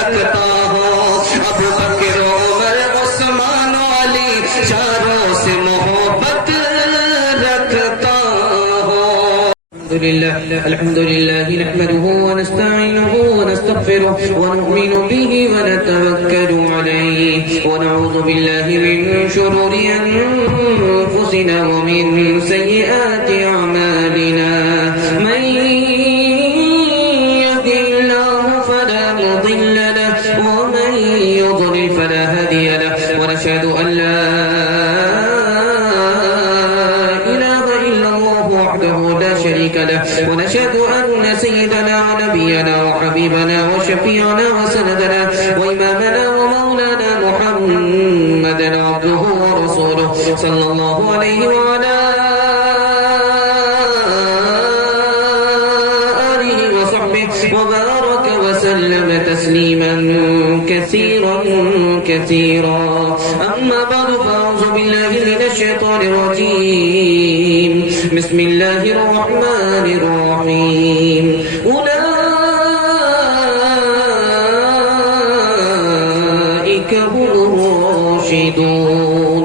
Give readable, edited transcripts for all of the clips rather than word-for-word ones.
رکھتا ہوں، ابو بکر عمر عثمان علی چاروں سے محبت رکھتا ہوں۔ الحمد للہ نحمده ونستعینه ونستغفره ونؤمن به ونتوکل علیہ ونعوذ باللہ من شرور انفسنا ومن سیئات اعمالنا، من يهده الله فلا مضل له ومن يضلل فلا هادي له، ونشهد ان لا اله الا الله وحده لا شريك له، ونشهد ان سيدنا ونبينا وحبيبنا وشفيعنا وسندنا وامامنا ومولانا محمدا عبده ورسوله صلى الله عليه وعلى آله وصحبه وبارك وسلم تسليما كثيرا كثيرا. أما بعد فأعوذ بالله من الشيطان الرجيم، بسم الله الرحمن الرحيم. أولئك هم الراشدون.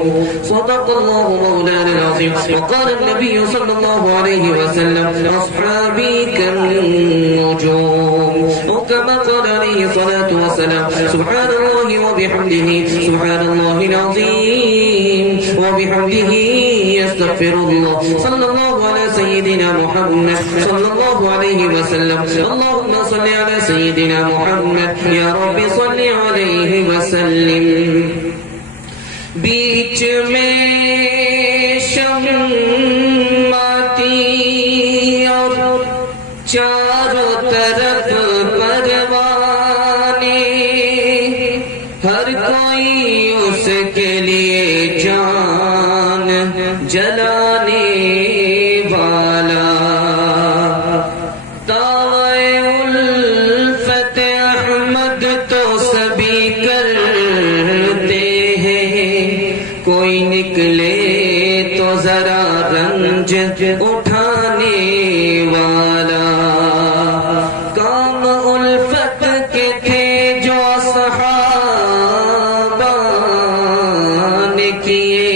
صدق الله مولانا العظيم. وقال النبي صلى الله عليه وسلم أصحابي كالنجوم، وكما قال عليه الصلاة والسلام سبحان الله وبحمده سبحان الله العظيم وبحمده يستغفر الله. صلى الله على سيدنا محمد صلى الله عليه وسلم. اللهم صل على سيدنا محمد يا رب صل عليه وسلم. بیچ میں شماتی اور چاروں طرف پروانے، ہر کوئی اس کے لیے جان جلانے والا، دعوی الفت احمد تو سبھی کرتے ہیں، کوئی نکلے تو ذرا رنج اٹھانے والا. کام الفت کے تھے جو صحابہ نے کیے،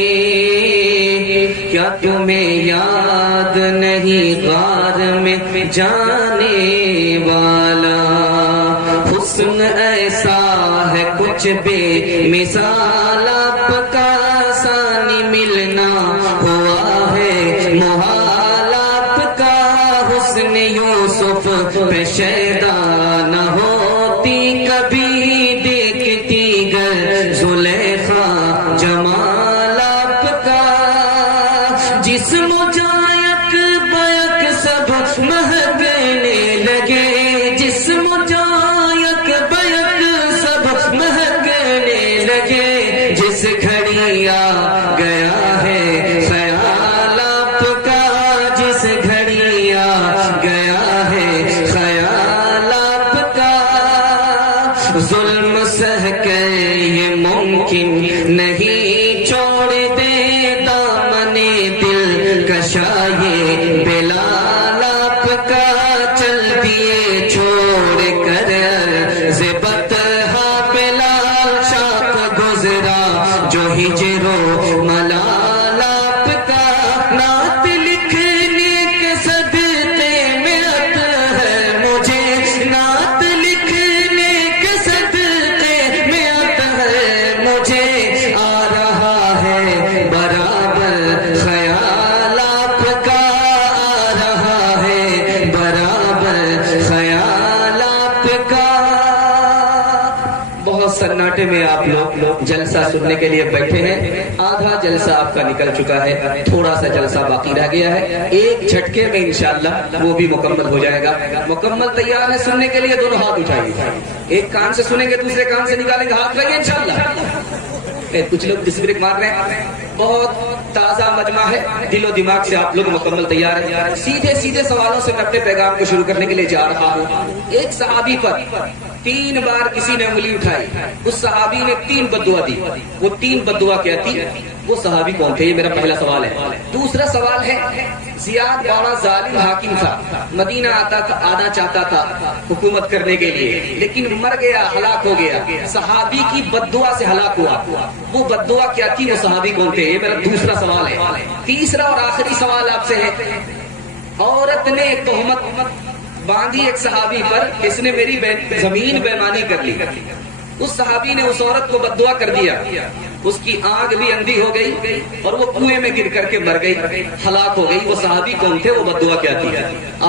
کیا تمہیں یاد نہیں غار میں جانے والا. حسن ایسا ہے کچھ بے مثال، آپ کا ثانی ملنا ہوا ہے محال، آپ کا حسن یوسف پہ شیدا نہ ہوتی کبھی، دیکھتی گر زلیخا جمال آپ کا. جسم جایک بیک سب مہکنے لگے، جسم جایک بیک سب مہکنے لگے، جس گھڑی آ گیا ہے خیال آپ کا، جس گھڑی آ گیا ہے خیال آپ کا. ظلم سہ کے یہ ممکن نہیں چھوڑ دے دامن دل کشا، یہ بلال آپ کا چل دیے چھوڑ کر زبت ہا بلال شاپ گزرا جو ہجر و ملال آپ کا. نعت لکھنے کے صدقے میں عط ہے مجھے، نعت لکھنے کے صدقے میں عط ہے مجھے. آ رہا ہے برابر خیال آپ کا، آ رہا ہے برابر خیال آپ کا. بہت سناٹے میں آپ لوگ جلسہ سننے کے لیے بیٹھے ہیں. آدھا جلسہ آپ کا نکل چکا ہے، تھوڑا سا جلسہ باقی رہ گیا ہے. ایک جھٹکے میں انشاءاللہ وہ بھی مکمل ہو جائے گا. مکمل تیار ہے سننے کے لیے؟ دونوں ہاتھ اٹھائیے. ایک کان سے سنیں گے دوسرے کان سے نکالیں گے، ہاتھ لگے انشاءاللہ. کچھ لوگ ڈسبریک مار رہے ہیں. بہت تازہ مجمع ہے، دل و دماغ سے آپ لوگ مکمل تیار ہیں. سیدھے سیدھے سوالوں سے میں اپنے پیغام کو شروع کرنے کے لیے جا رہا ہوں. ایک صحابی پر 3 بار کسی نے انگلی اٹھائی، اس صحابی نے 3 بددعا دی. وہ 3 بددعا کیا تھی؟ وہ صحابی کون تھے؟ یہ میرا پہلا سوال ہے. دوسرا سوال ہے زیاد بڑا ظالم حاکم تھا، مدینہ آنا چاہتا تھا حکومت کرنے کے لیے، لیکن مر گیا، ہلاک ہو گیا، صحابی کی بددعا سے ہلاک ہوا۔ وہ بددعا کیا تھی، وہ صحابی کون تھے؟ یہ میرا دوسرا سوال ہے۔ تیسرا اور آخری سوال آپ سے ہے، عورت نے تہمت باندھی ایک صحابی پر، اس نے میری زمین بےمانی کر لی، اس صحابی نے اس عورت کو بددعا کر دیا، اس کی آنکھ بھی اندھی ہو گئی اور وہ کنویں میں گر کر کے مر گئی، ہلاک ہو گئی۔ وہ صحابی کون تھے، وہ بددعا کیا تھی؟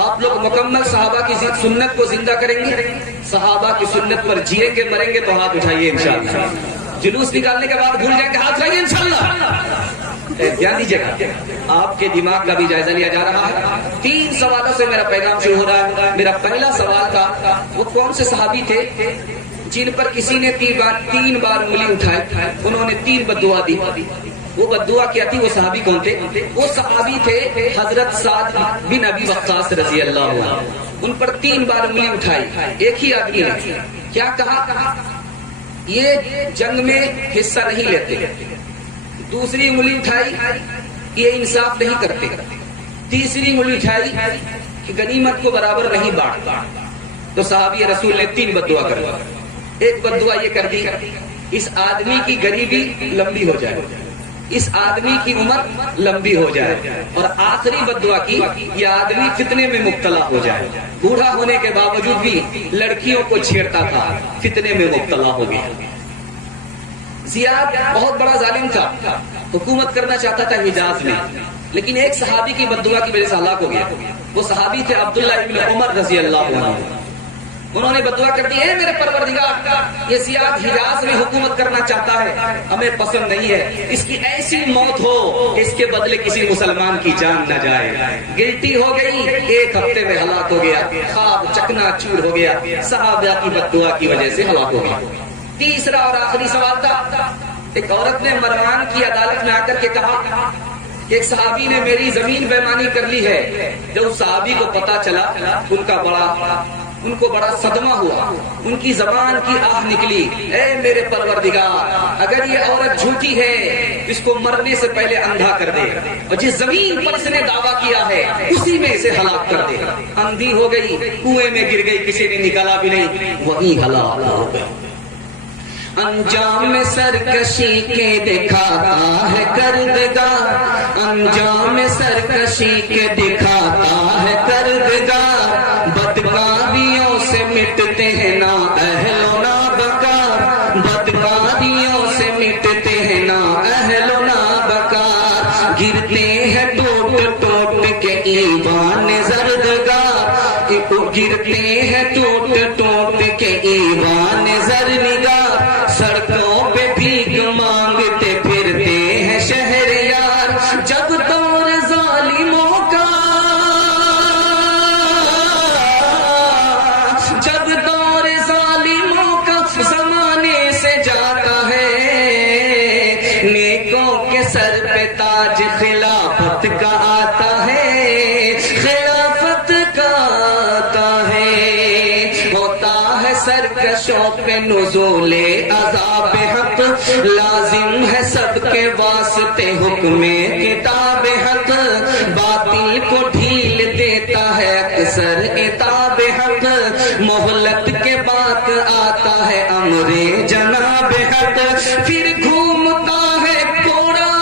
آپ لوگ مکمل صحابہ کی سنت کو زندہ کریں گے، صحابہ کی سنت پر جیئیں گے، مریں گے تو ہاتھ اٹھائیے انشاءاللہ۔ جلوس نکالنے کے بعد بھول جائیں گے، ہاتھ اٹھائیے انشاءاللہ۔ دھیان دیجیے گا، آپ کے دماغ کا بھی جائزہ لیا جا رہا ہے۔ 3 سوالوں سے میرا پیغام شروع ہو رہا ہے۔ میرا پہلا سوال تھا، وہ کون سے صحابی تھے جن پر کسی نے 3 بار انگلی اٹھائی، انہوں نے 3 بددعا دی؟ وہ بددعا کیا تھی، وہ صحابی کون تھے؟ وہ صحابی تھے حضرت سعد بن ابی وقاص رضی اللہ عنہ۔ ان پر 3 بار انگلی اٹھائی، ایک ہی آدمی نے کیا کہا، یہ جنگ میں حصہ نہیں لیتے۔ دوسری انگلی اٹھائی، یہ انصاف نہیں کرتے۔ تیسری انگلی اٹھائی کہ غنیمت کو برابر نہیں بانٹتا۔ تو صحابی رسول نے 3 بددعا کر دی۔ ایک بددعا یہ کر دی، اس آدمی کی غریبی لمبی ہو جائے، اس آدمی کی عمر لمبی ہو جائے، اور آخری بددعا کی، یہ آدمی فتنے میں مبتلا ہو جائے۔ بوڑھا ہونے کے باوجود بھی لڑکیوں کو چھیڑتا تھا، فتنے میں مبتلا ہو گیا۔ زیاد بہت بڑا ظالم تھا، حکومت کرنا چاہتا تھا حجاز میں، لیکن ایک صحابی کی بددعا کی وجہ سے ہلاک ہو گیا۔ وہ صحابی تھے عبداللہ ابن عمر رضی اللہ عنہ۔ انہوں نے بددعا کر دی، اے میرے پروردگار، یہ زیاد حجاز میں حکومت کرنا چاہتا ہے، ہمیں پسند نہیں ہے، اس کی ایسی موت ہو کہ اس کے بدلے کسی مسلمان کی جان نہ جائے۔ گلٹی ہو گئی، 1 ہفتے میں ہلاک ہو گیا، خواب چکنا چور ہو گیا، صحابہ کی بددعا کی وجہ سے ہلاک ہو گیا۔ تیسرا اور آخری سوال تھا، ایک عورت نے مروان کی عدالت میں آ کر کے کہا کہ ایک صحابی نے میری زمین بےمانی کر لی ہے۔ جب اس صحابی کو پتا چلا، ان کو بڑا صدمہ ہوا، ان کی زبان کی آہ نکلی، اے میرے پروردگار، اگر یہ عورت جھوٹی ہے اس کو مرنے سے پہلے اندھا کر دے، اور جس زمین پر اس نے دعویٰ کیا ہے اسی میں اسے ہلاک کر دے۔ اندھی ہو گئی، کنویں میں گر گئی، کسی نے نکالا بھی نہیں، وہی ہلاک ہو گئی۔ انجام سرکشی کے دکھاتا ہے کردگار، انجام سرکشی کے دکھاتا ہے کردگار، بدکاریوں سے مٹتے ہیں نا اہل و نا بکار، بدکاریوں سے مٹتے ہیں نا اہل و نا بکار، گرتے ہیں ٹوٹ ٹوٹ کے ایوان زردگار، گرتے ہیں ٹوٹ ٹوٹ کے ایوان زرنگار، سڑکوں پہ بھیک مانگتے پھرتے ہیں شہریار، جب دور ظالموں کا، جب دور ظالموں کا زمانے سے جاتا ہے، نیکوں کے سر پہ تاج خلافت کا آتا ہے، خلافت کا آتا ہے، ہوتا ہے سرکشوں پہ نزول عذاب حق، لازم ہے سب کے واسطے حکم کتاب حق، باطل کو ڈھیل دیتا ہے اکثر عتاب حق، مہلت کے بعد آتا ہے امر جناب حق، پھر گھومتا ہے کوڑا،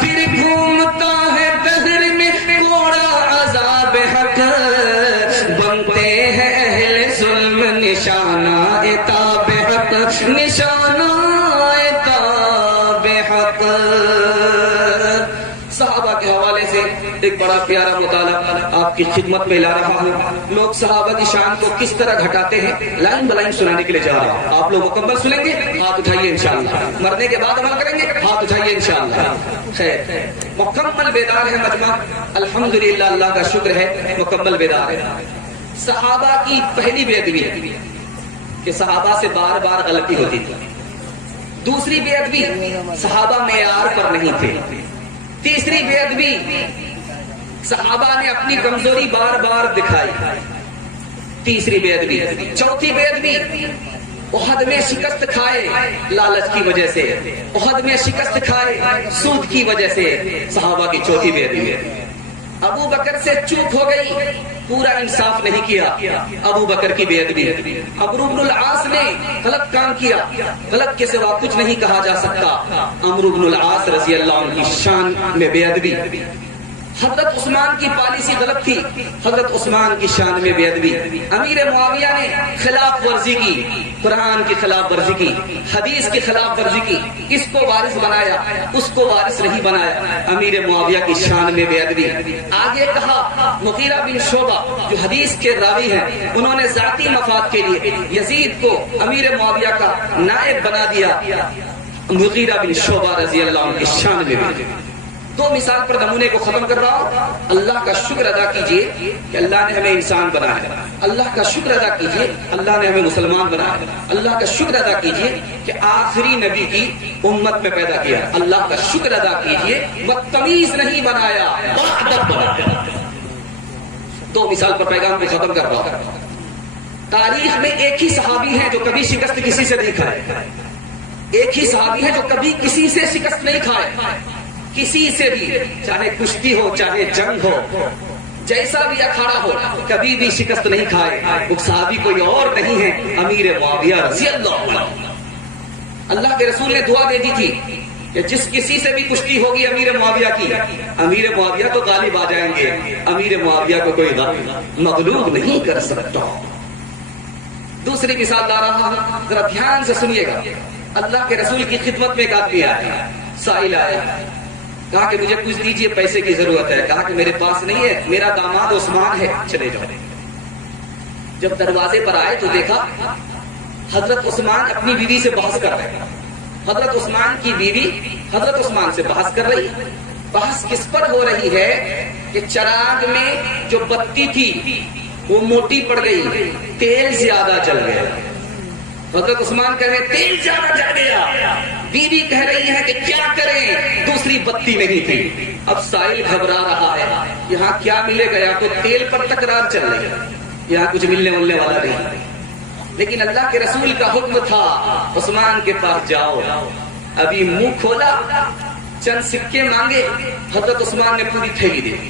پھر گھومتا ہے دہر میں کوڑا عذاب حق، بنتے ہیں اہل ظلم نشانہ عتاب حق، نشانہ عتاب حق۔ صحابہ کے حوالے سے ایک بڑا پیارا مطالعہ آپ کی خدمت میں لا رہا ہوں۔ لوگ صحابہ کی شان کو کس طرح گھٹاتے ہیں، لائن بلائن سنانے کے لیے جا رہا ہوں۔ آپ لوگ مکمل سنیں گے، ہاتھ اٹھائیے انشاءاللہ، مرنے کے بعد عمل کریں گے، ہاتھ اٹھائیے انشاءاللہ۔ خیر، مکمل بیدار ہے مجمع، الحمدللہ، اللہ کا شکر ہے، مکمل بیدار ہے۔ صحابہ کی پہلی بے ادبی کہ صحابہ سے بار بار غلطی ہوتی تھی، دوسری بے ادبی صحابہ معیار پر نہیں تھے، تیسری بے ادبی صحابہ نے اپنی کمزوری بار بار دکھائی، تیسری بے ادبی، چوتھی بے ادبی احد میں شکست کھائے لالچ کی وجہ سے، احد میں شکست کھائے سود کی وجہ سے، صحابہ کی چوٹی بے ادبی ہے۔ ابو بکر سے چوک ہو گئی، پورا انصاف نہیں کیا، ابو بکر کی بے ادبی۔ عمرو بن العاص نے غلط کام کیا، غلط کے سوا کچھ نہیں کہا جا سکتا، عمرو بن العاص رضی اللہ عنہ کی شان میں بے ادبی۔ حضرت عثمان کی پالیسی غلط تھی، حضرت عثمان کی شان میں بے ادبی۔ امیر معاویہ نے خلاف ورزی کی، قرآن کی خلاف ورزی کی، حدیث کی خلاف ورزی کی، اس کو وارث بنایا، اس کو وارث نہیں بنایا، امیر معاویہ کی شان میں بے ادبی۔ آگے کہا مغیرہ بن شعبہ جو حدیث کے راوی ہیں، انہوں نے ذاتی مفاد کے لیے یزید کو امیر معاویہ کا نائب بنا دیا، مغیرہ بن شعبہ رضی اللہ عنہ کی شان میں بے ادبی۔ دو مثال پر نمونے کو ختم کر رہا ہوں۔ اللہ کا شکر ادا کیجئے کہ اللہ نے ہمیں انسان بنایا، اللہ کا شکر ادا کیجئے اللہ نے ہمیں مسلمان بنایا، اللہ کا شکر ادا کیجئے کہ آخری نبی کی امت میں پیدا کیا، اللہ کا شکر ادا کیجئے بدتمیز نہیں بنایا، باادب بنایا۔ دو مثال پر پیغام کو ختم کر رہا ہوں۔ تاریخ میں ایک ہی صحابی ہیں جو کبھی شکست کسی سے نہیں کھائے، ایک ہی صحابی ہیں جو کبھی کسی سے شکست نہیں کھائے، کسی سے بھی، چاہے کشتی ہو چاہے جنگ ہو، جیسا بھی اکھاڑا ہو، کبھی بھی شکست نہیں کھائے۔ وہ صحابی کوئی اور نہیں ہے، امیر معاویہ رضی اللہ عنہ۔ اللہ کے رسول نے دعا دے دی تھی کہ جس کسی سے بھی کشتی ہوگی امیر معاویہ کی، امیر معاویہ تو غالب آ جائیں گے، امیر معاویہ کو کوئی مغلوب نہیں کر سکتا۔ دوسری مثال لا رہا ہوں، ذرا دھیان سے سنیے گا۔ اللہ کے رسول کی خدمت میں ایک آدمی آیا، سائل آیا، کہا کہ مجھے کچھ دیجیے، پیسے کی ضرورت ہے۔ کہا کہ میرے پاس نہیں ہے، میرا داماد عثمان ہے، چلے جاؤ۔ جب دروازے پر آئے تو دیکھا حضرت عثمان اپنی بیوی سے بحث کر رہے ہیں، حضرت عثمان کی بیوی حضرت عثمان سے بحث کر رہی۔ بحث کس پر ہو رہی ہے کہ چراغ میں جو بتی تھی وہ موٹی پڑ گئی، تیل زیادہ جل گیا۔ حضرت عثمان کہہ رہے تیل زیادہ جل گیا، بیوی کہہ رہی ہے کہ کیا کریں، دوسری بتی نہیں تھی۔ اب سائل گھبرا رہا ہے، یہاں کیا ملے گا، یا تو تیل پر تکرار چل رہی ہے، یہاں کچھ ملنے والا نہیں۔ لیکن اللہ کے رسول کا حکم تھا عثمان کے پاس جاؤ۔ ابھی منہ کھولا، چند سکے مانگے، حضرت عثمان نے پوری تھیلی دے دی۔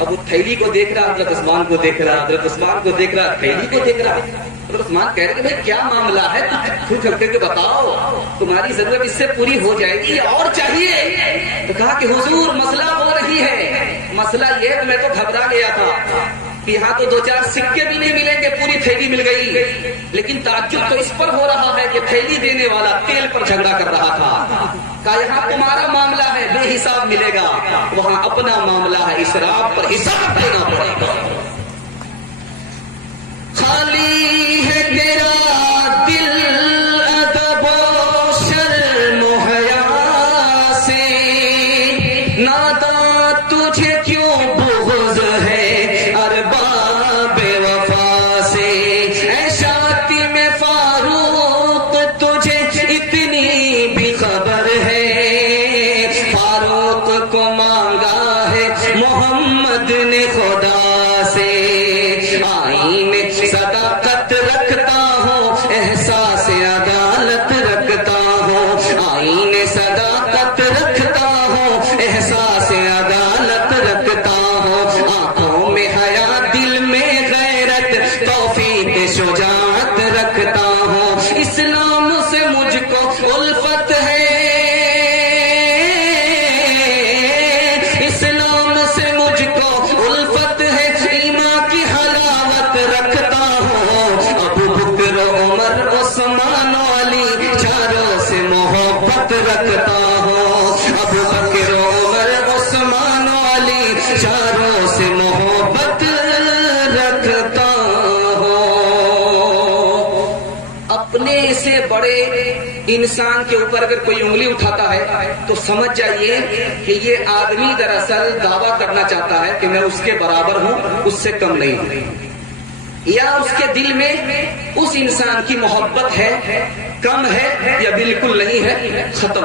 اب وہ تھیلی کو دیکھ رہا، حضرت عثمان کو دیکھ رہا، حضرت عثمان کو دیکھ رہا، تھیلی کو دیکھ رہا۔ حضرت عثمان کہہ رہے کہ بھائی کیا معاملہ ہے، کھل کر کے بتاؤ، تمہاری ضرورت اس سے پوری ہو جائے گی یا اور چاہیے؟ تو کہا کہ حضور مسئلہ ہو رہی ہے، مسئلہ یہ کہ میں تو گھبرا گیا تھا کہ یہاں تو دو چار سکے بھی نہیں ملیں گے، پوری تھیلی مل گئی، لیکن تعجب تو اس پر ہو رہا ہے کہ تھیلی دینے والا تیل پر جھگڑا کر رہا تھا۔ کہا یہاں تمہارا معاملہ ہے بے حساب ملے گا، وہاں اپنا معاملہ ہے اسراف پر حساب دینا پڑے گا۔ خالی ہے تیرا دل ادب و شرم و حیا سے، نادا تجھے کیوں بغض ہے ارباب وفا سے، اے شاطم فاروق تجھے اتنی بھی خبر ہے، فاروق کو مانگا ہے محمد نے خدا سے، آئین صداقت رکھتا ہوں، احساس عدالت رکھتا ہوں، آئین صداقت رکھتا ہوں، احساس عدالت رکھتا ہوں، آنکھوں میں حیا دل میں غیرت توفیق شجاعت رکھتا ہوں، اسلام سے مجھ کو الفت ہے، اسلام سے مجھ کو الفت ہے، ایمان کی حلاوت رکھتا ہوں، ابو بکر عمر عثمان علی چاروں سے محبت رکھتا ہوں، ابو بکر عمر عثمان علی چاروں سے محبت رکھتا ہوں۔ اپنے سے بڑے انسان کے اوپر اگر کوئی انگلی اٹھاتا ہے تو سمجھ جائیے کہ یہ آدمی دراصل دعویٰ کرنا چاہتا ہے کہ میں اس کے برابر ہوں، اس سے کم نہیں ہوں، یا اس کے دل میں اس انسان کی محبت ہے، کم ہے یا بالکل نہیں ہے، ختم۔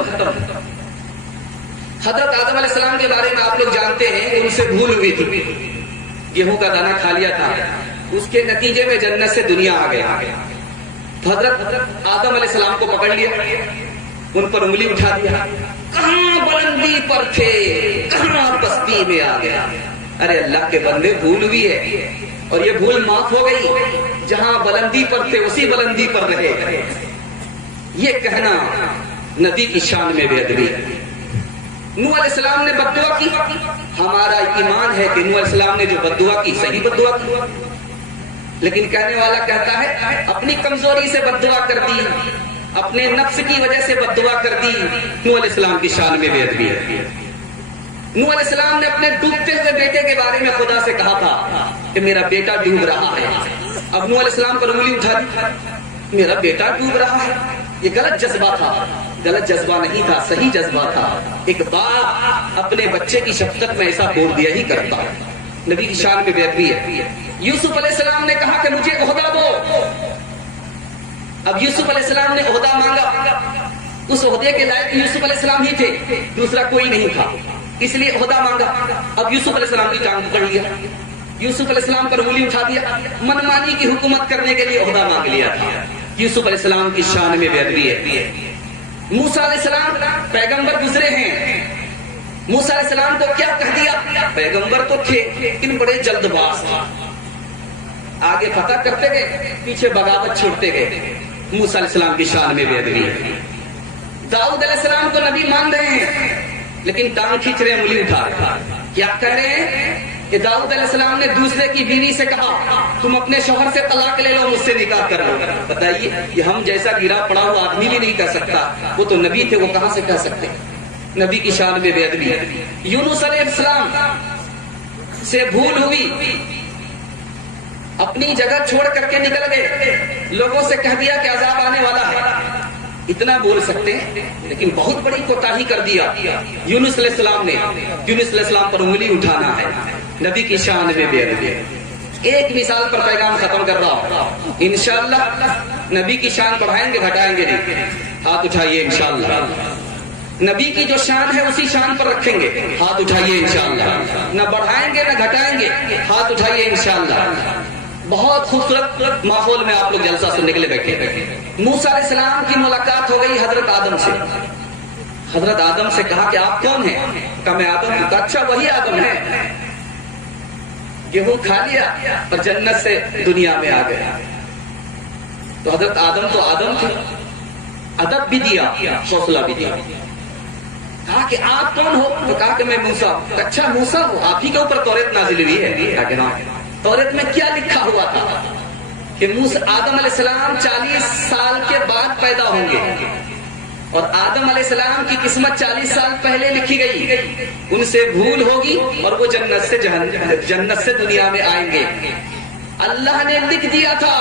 حضرت آدم علیہ السلام کے بارے میں آپ لوگ جانتے ہیں کہ ان سے بھول ہوئی تھی، گیہوں کا دانہ کھا لیا تھا، اس کے نتیجے میں جنت سے دنیا آ گیا، حضرت آدم علیہ السلام کو پکڑ لیا، ان پر انگلی اٹھا دیا، کہاں بلندی پر تھے کہاں پستی میں آ گیا۔ ارے اللہ کے بندے، بھول ہوئی ہے اور یہ بھول معاف ہو گئی، جہاں بلندی پر تھے اسی بلندی پر رہے۔ یہ کہنا نبی کی شان میں بے ادبی۔ نوح علیہ السلام نے بد دعا کی، ہمارا ایمان ہے کہ نوح علیہ السلام نے جو بد دعا کی صحیح بد دعا کی، لیکن کہنے والا کہتا ہے اپنی کمزوری سے بد دعا کر دی، اپنے نفس کی وجہ سے بد دعا کر دی۔ نوح علیہ السلام کی شان میں بے ادبی ہے۔ نوح علیہ السلام نے اپنے ڈوبتے ہوئے بیٹے کے بارے میں خدا سے کہا تھا کہ میرا بیٹا ڈوب رہا ہے۔ اب نوح علیہ السلام پر انگلی اٹھا دی، میرا بیٹا ڈوب رہا ہے۔ یہ غلط جذبہ تھا، غلط جذبہ نہیں تھا، صحیح جذبہ تھا۔ ایک باپ اپنے بچے کی شفقت میں ایسا بول دیا ہی کرتا ہے۔ نبی کی شان میں بے ادبی ہے۔ یوسف علیہ السلام نے کہا کہ مجھے عہدہ دو۔ اب یوسف علیہ السلام نے عہدہ مانگا، اس عہدے کے لائق یوسف علیہ السلام ہی تھے، دوسرا کوئی نہیں تھا، اس لیے عہدہ مانگا۔ اب یوسف علیہ السلام کی ٹانگ پکڑ لیا، یوسف علیہ السلام پر انگلی اٹھا دیا، من مانی کی حکومت کرنے کے لیے عہدہ مانگ لیا تھا۔ یوسف علیہ السلام کی شان میں بے ادبی ہے۔ موسیٰ علیہ السلام پیغمبر گزرے ہیں، موسیٰ علیہ السلام کو کیا کہہ دیا؟ پیغمبر تو تھے لیکن بڑے جلد باز تھے، آگے فتح کرتے گئے پیچھے بغاوت چھوڑتے گئے۔ موسیٰ علیہ السلام کی شان میں بے ادبی ہے۔ داؤد علیہ السلام کو نبی مان رہے ہیں لیکن ٹانگ کھینچ رہے ہیں، انگلی اٹھا رہے، کیا کہہ رہے ہیں کہ داؤد علیہ السلام نے دوسرے کی بیوی سے کہا تم اپنے شوہر سے طلاق لے لو، مجھ سے نکاح کر لو۔ بتائیے یہ ہم جیسا گرا پڑا ہوا آدمی بھی نہیں کہہ سکتا، وہ تو نبی تھے، وہ کہاں سے کہہ سکتے؟ نبی کی شان میں بے ادبی ہے۔ یونس علیہ السلام سے بھول ہوئی، اپنی جگہ چھوڑ کر کے نکل گئے، لوگوں سے کہہ دیا کہ عذاب آنے والا ہے، اتنا بول سکتے ہیں لیکن بہت بڑی کوتاہی کر دیا یونس علیہ السلام نے۔ یونس علیہ السلام پر انگلی اٹھانا ہے، نبی کی شان میں بے ادبی ہے۔ ایک مثال پر پیغام ختم کر رہا ہوں، انشاءاللہ نبی کی شان بڑھائیں گے گھٹائیں گے نہیں، ہاتھ اٹھائیے انشاءاللہ۔ نبی کی جو شان ہے اسی شان پر رکھیں گے، ہاتھ اٹھائیے انشاءاللہ۔ نہ بڑھائیں گے نہ گھٹائیں گے، ہاتھ اٹھائیے انشاءاللہ۔ بہت خوبصورت ماحول میں آپ لوگ جلسہ سننے کے لیے بیٹھے۔ موسیٰ علیہ السلام کی ملاقات ہو گئی حضرت آدم سے۔ حضرت آدم سے کہا کہ آپ کون ہیں؟ کہا میں آدم ہوں۔ کہا اچھا وہی آدم ہے، گیہوں کھا لیا اور جنت سے دنیا میں آ گیا۔ تو حضرت آدم تو آدم تھے، ادب بھی دیا حوصلہ بھی دیا۔ کہا کہ آپ کون ہو؟ تو کہا کہ میں موسیٰ ہوں۔ اچھا موسیٰ ہو، آپ ہی کے اوپر توریت نازل ہوئی ہے؟ کہا کہ ہاں۔ توریت میں کیا لکھا ہوا تھا کہ آدم علیہ السلام 40 سال کے بعد پیدا ہوں گے، اور آدم علیہ السلام کی قسمت 40 سال پہلے لکھی گئی، ان سے بھول ہوگی اور وہ جنت سے دنیا میں آئیں گے۔ اللہ نے لکھ دیا تھا،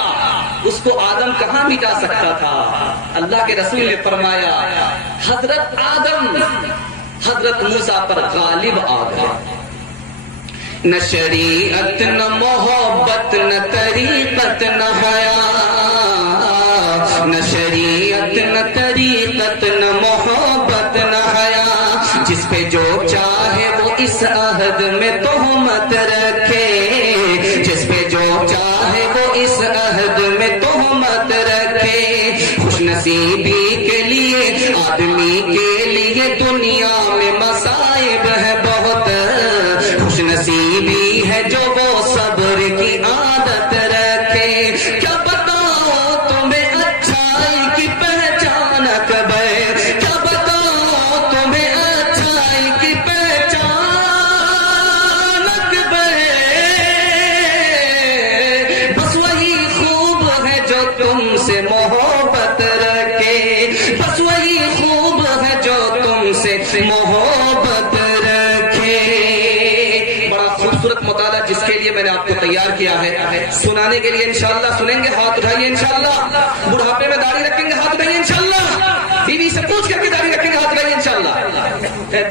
اس کو آدم کہاں مٹا سکتا تھا؟ اللہ کے رسول نے فرمایا حضرت آدم حضرت موسیٰ پر غالب آ گئے۔ نہ شریعت نہ محبت نہ طریقت نہ حیا، نہ شریعت نہ طریقت نہ محبت نہ حیا، جس پہ جو چاہے وہ اس عہد میں تہمت رکھے، جس پہ جو چاہے وہ اس عہد میں تہمت رکھے۔ خوش نصیبی کے لیے آدمی کے لیے دنیا میں مصائب ہے بہت، خوش نصیبی ہے جو وہ صبر کی عادت رکھے۔ کیا بتاؤ تمہیں اچھائی کی پہچان کب ہے، کیا بتاؤ تمہیں اچھائی کی پہچان کب ہے، بس وہی خوب ہے جو تم سے محبت رکھے، بس وہی خوب ہے جو تم سے محبت رکھے۔ بڑا خوبصورت مطالعہ جس کے لیے میں نے آپ کو تیار کیا ہے، سنانے کے لیے انشاءاللہ سنیں گے، ہاتھ اٹھائیے انشاءاللہ۔ بڑھاپے میں داڑھی رکھیں گے، ہاتھ اٹھائیے انشاءاللہ۔ بیوی سے پوچھ کر کے داڑھی رکھیں گے، ہاتھ اٹھائیے انشاءاللہ۔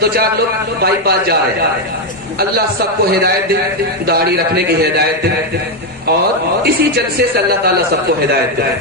2-4 لوگ بائی پاس جا رہے ہیں، اللہ سب کو ہدایت دے، داڑھی رکھنے کی ہدایت دے، اور اسی جلسے سے اللہ تعالیٰ سب کو ہدایت دے۔